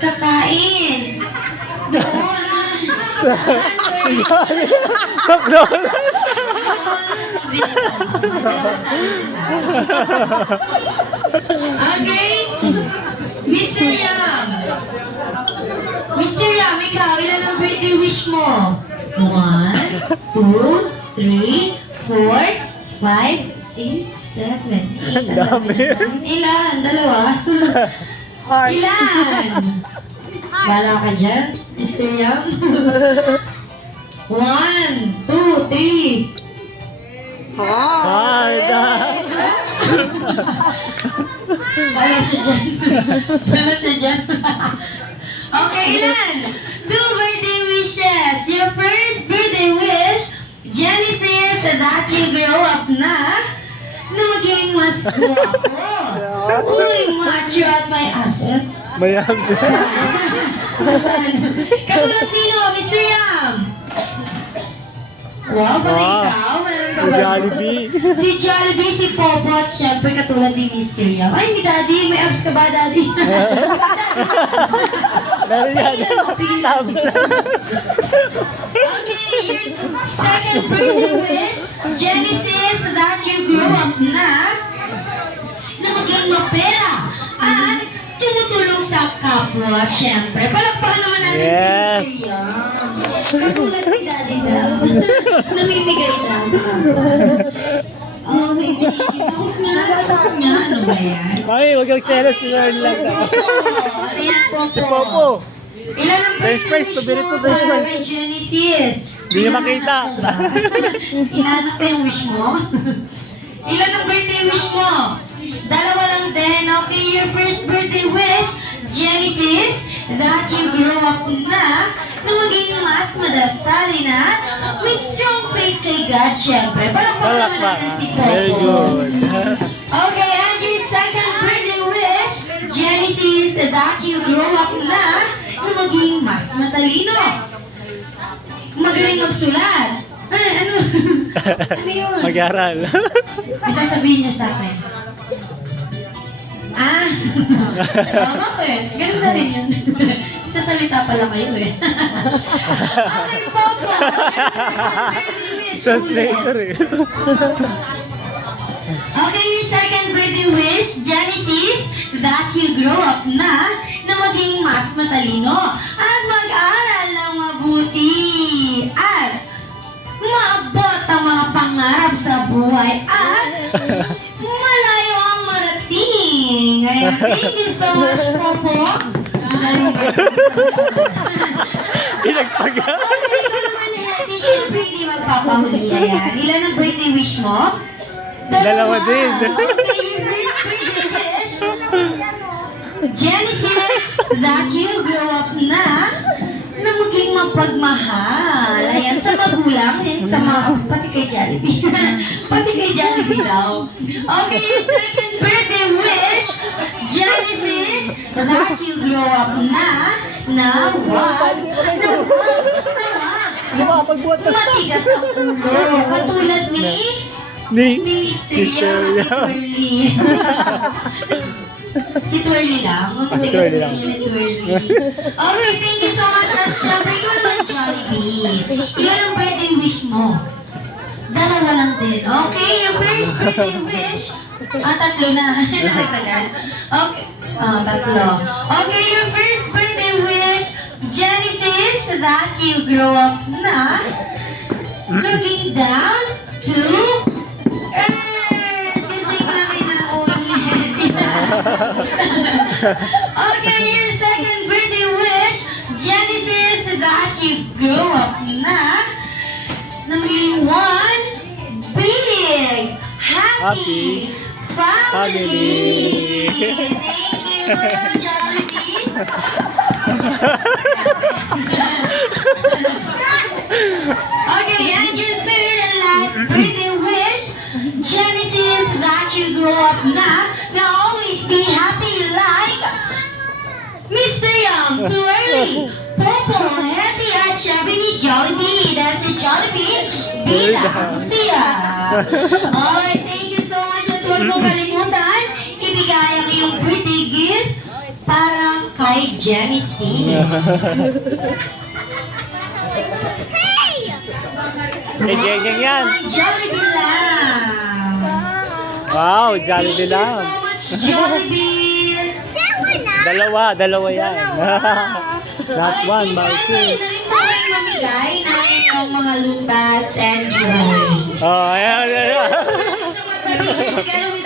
kakain. Doon. Okay? Mr. Yam. Mr. Yam, ikaw, ilan ang birthday wish mo? 1, 2, 3, 4, 5, 6, 7, 8. Ilan? Dalawa? Ilan? Bala ka dyan, Mr. Yam? 1, 2, 3. Wala siya dyan. Wala siya dyan. Okay, ilan? 2 birthday wishes. Your first birthday wish, Jenny says that you grow up na maging mas guwapo. Uy, macho at may absent. May absent. Saan? Katulad nino, Mr. Yam. Wow, pati ikaw? Meron ka Si ba? Jollibee. Si Jollibee, si Popo, at syempre katulad ni Mr. Yam. Ay, ni Daddy, may abs ka ba, Daddy? Meron yan. Tabs. Okay, your second birthday wish, Jenny says that you grew up na maging mapera at tumutulong sa kapwa, syempre. Palakpakan naman natin Yes. si Mr. Yam. Katulad ni Daddy daw. Namimigay daw. Okay, takot nga. Ano ba yan? Mami, huwag kang selos. Learn lang ka. Ano yan, Popo? Si Popo. Ilan ang French fries, paborito mo, French para fries. kay Genesis? Hindi niya makita. Inaanap mo yung wish mo? Ilan ang birthday wish mo? Dalawa lang din. Okay, your first birthday wish, Genesis, that you grow up na maging mas madasali na may strong faith kay God, syempre. Palakpakan naman natin si Popo. Very good. Okay, and your second birthday wish, Genesis, that you grow up na maging mas matalino. Magaling magsulat. Ay, ano? Ano yun? Mag-aral. May sasabihin niya sa akin. Ah! Tama ko eh. Ganun na rin yun. Sasalita pala kayo eh. Okay, Popo. Translator eh. Okay, your second birthday wish, Genesis, that you grow up na maging mas matalino at mag-aral ng mabuti at maabot ang mga pangarap sa buhay at malayo ang marating. Ngayon, thank you so much, Popo. Pinagpaga. Okay, ikaw naman, Hetty, syempre hindi magpapahuli yan. Ilan ang birthday wish mo? Dalawa din. Okay, your first birthday wish, Genesis, that you grow up na maging mapagmahal. Ayan, sa magulang, sa mga, pati kay Jollibee. Pati kay Jollibee daw. Okay, your second birthday wish, Genesis, that you grow up na wag matigas ang ulo. Katulad ni Mr. Yam. Si Twirly lang. Si Twirly lang. Okay, thank you so much. At syempre, ikaw naman, Jollibee. Ilan ang birthday wish mo? Dalawa lang din. Okay, your first birthday wish. Tatlo na. Nagtagal. Okay. Tatlo. Okay, your first birthday wish, Genesis, that you grow up na looking down to earth. Kasi kami na ulang ni Hetty. Okay, your second birthday wish, Genesis, that you grow up na maging one big, happy family. Thank you, Jollibee. Okay, and your third and last birthday wish, Genesis, that you grow up na always be happy like Mr. Yam, Twirly, Popo, Hetty, at syempre ni Jollibee. That's your Jollibee, Bida, siya. Alright, thank you so much. At huwag mong kalimutan, ibigay ang iyong birthday gift para kay Jen. Genesee. Kay Jeng yan. Jollibee lang. Wow, Jollibee Thank you lang. so much, Jollibee. Dalawa yan. Not one, but two. Pwede na rin po kayo mamigay ng inyong mga lubats and drawings. Oh, ayan, ayan. Sa mga pamilya, together with